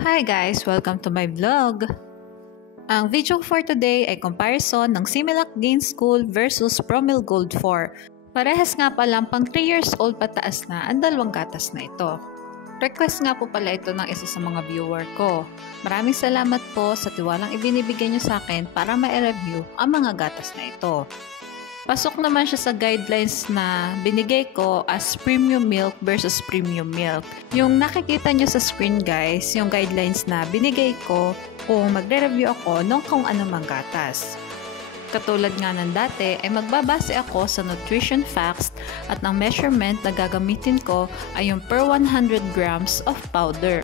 Hi guys! Welcome to my vlog! Ang video for today ay comparison ng Similac Gain School versus Promil Gold 4. Parehas nga palang pang 3 years old pataas na ang dalawang gatas na ito. Request nga po pala ito ng isa sa mga viewer ko. Maraming salamat po sa tiwalang ibinibigay niyo sa akin para ma-review ang mga gatas na ito. Pasok naman siya sa guidelines na binigay ko as premium milk versus premium milk. Yung nakikita nyo sa screen guys, yung guidelines na binigay ko kung magre-review ako ng kung anumang gatas. Katulad nga ng dati ay magbabase ako sa nutrition facts at ang measurement na gagamitin ko ay yung per 100 grams of powder.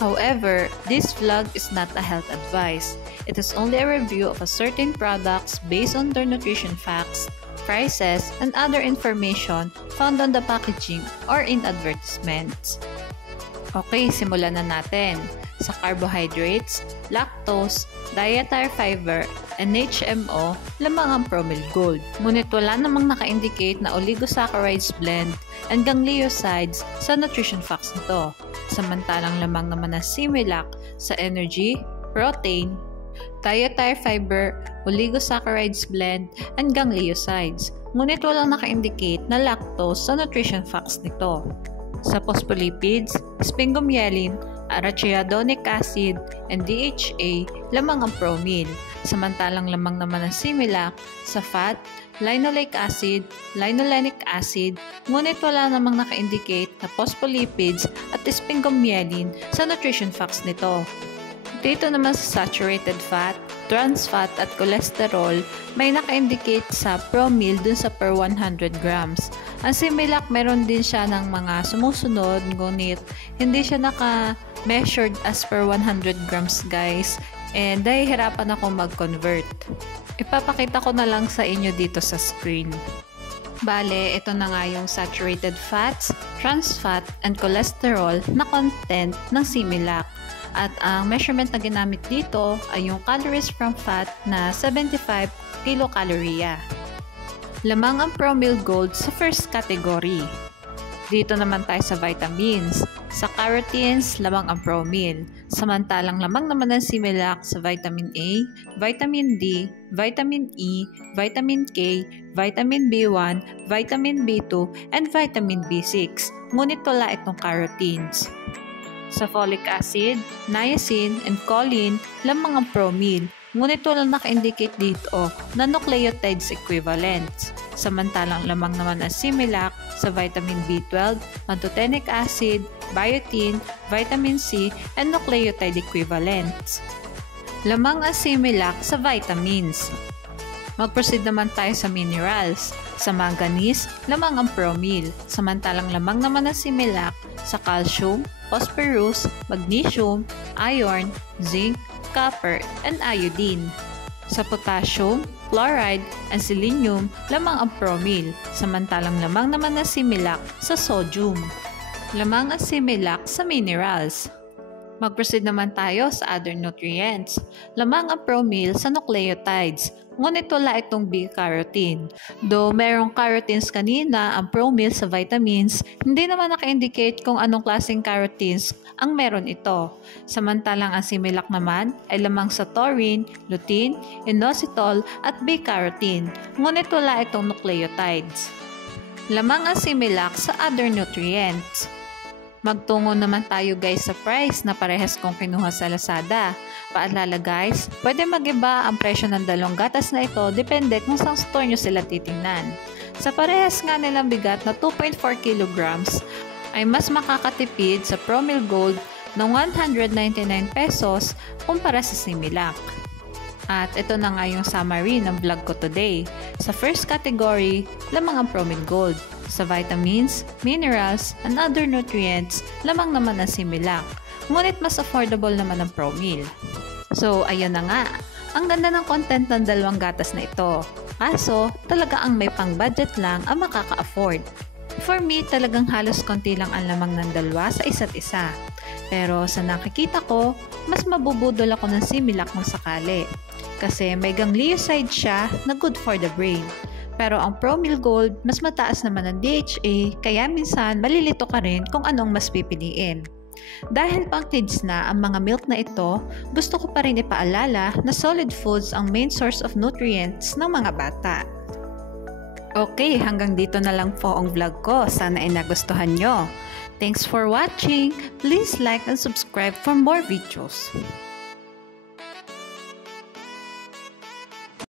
However, this vlog is not a health advice. It is only a review of a certain products based on their nutrition facts, prices, and other information found on the packaging or in advertisements. Okay, simulan na natin. Sa carbohydrates, lactose, dietary fiber, and HMO, lamang ang Promil Gold. Ngunit wala namang naka-indicate na oligosaccharides blend and gangliosides sa nutrition facts nito. Samantalang lamang naman ang Similac sa energy, protein, dietary fiber, oligosaccharides blend, and gangliosides. Ngunit walang naka-indicate na lactose sa nutrition facts nito. Sa phospholipids, sphingomyelin, arachidonic acid, and DHA, lamang ang Promil. Samantalang lamang naman ang Similac sa fat, linoleic acid, linolenic acid, ngunit wala namang naka-indicate na phospholipids at sphingomyelin sa nutrition facts nito. Dito naman sa saturated fat, trans fat at cholesterol, may naka-indicate sa Promil dun sa per 100 grams. Ang Similac meron din siya ng mga sumusunod, ngunit hindi siya naka-measured as per 100 grams guys, and nahihirapan ako mag-convert. Ipapakita ko na lang sa inyo dito sa screen. Bale, ito na nga yung saturated fats, trans fat, and cholesterol na content ng Similac. At ang measurement na ginamit dito ay yung calories from fat na 75 kilocalorie. Lamang ang Promil Gold sa first category. Dito naman tayo sa vitamins. Sa carotenes, lamang ang Promil. Samantalang lamang naman ang Similac sa vitamin A, vitamin D, vitamin E, vitamin K, vitamin B1, vitamin B2, and vitamin B6. Ngunit wala itong carotenes. Sa folic acid, niacin, and choline, lamang ang Promil. Ngunit walang naka-indicate dito na nucleotides equivalents. Samantalang lamang naman ang Similac sa vitamin B12, pantothenic acid, biotin, vitamin C, and nucleotide equivalents. Lamang ang Similac sa vitamins. Mag-proceed naman tayo sa minerals. Sa manganese, lamang ang Promil. Samantalang lamang naman ang Similac sa calcium, phosphorus, magnesium, iron, zinc, copper, and iodine. Sa potassium, fluoride, and selenium, lamang ang Promil. Samantalang lamang naman ang Similac sa sodium. Lamang ang Similac sa minerals. Mag-proceed naman tayo sa other nutrients. Lamang ang Promil sa nucleotides, ngunit wala itong B-carotene. Though merong carotenes kanina, ang Promil sa vitamins, hindi naman naka-indicate kung anong klaseng carotenes ang meron ito. Samantalang ang Similac naman ay lamang sa taurine, lutein, inositol, at B-carotene, ngunit wala itong nucleotides. Lamang ang Similac sa other nutrients. Magtungo naman tayo guys sa price na parehas kong kinuha sa Lazada. Paalala guys, pwede mag-iba ang presyo ng dalawang gatas na ito depende kung saan store nyo sila titingnan. Sa parehas nga nilang bigat na 2.4 kilograms ay mas makakatipid sa Promil Gold ng 199 pesos kumpara sa Similac. At ito na nga yung summary ng vlog ko today. Sa first category, lamang ang Promil Gold. Sa vitamins, minerals, and other nutrients, lamang naman ang Similac. Ngunit mas affordable naman ang Promil. So, ayun na nga. Ang ganda ng content ng dalawang gatas na ito. Kaso, talaga ang may pang-budget lang ang makaka-afford. For me, talagang halos konti lang ang lamang ng dalawa sa isa't isa. Pero sa nakikita ko, mas mabubudol ako ng Similac kung sakali. Kasi may ganglioside siya na good for the brain. Pero ang Promil Gold, mas mataas naman ang DHA, kaya minsan malilito ka rin kung anong mas pipiliin. Dahil pang kids na ang mga milk na ito, gusto ko pa rin ipaalala na solid foods ang main source of nutrients ng mga bata. Okay, hanggang dito na lang po ang vlog ko. Sana ay nagustuhan nyo. Thanks for watching. Please like and subscribe for more videos.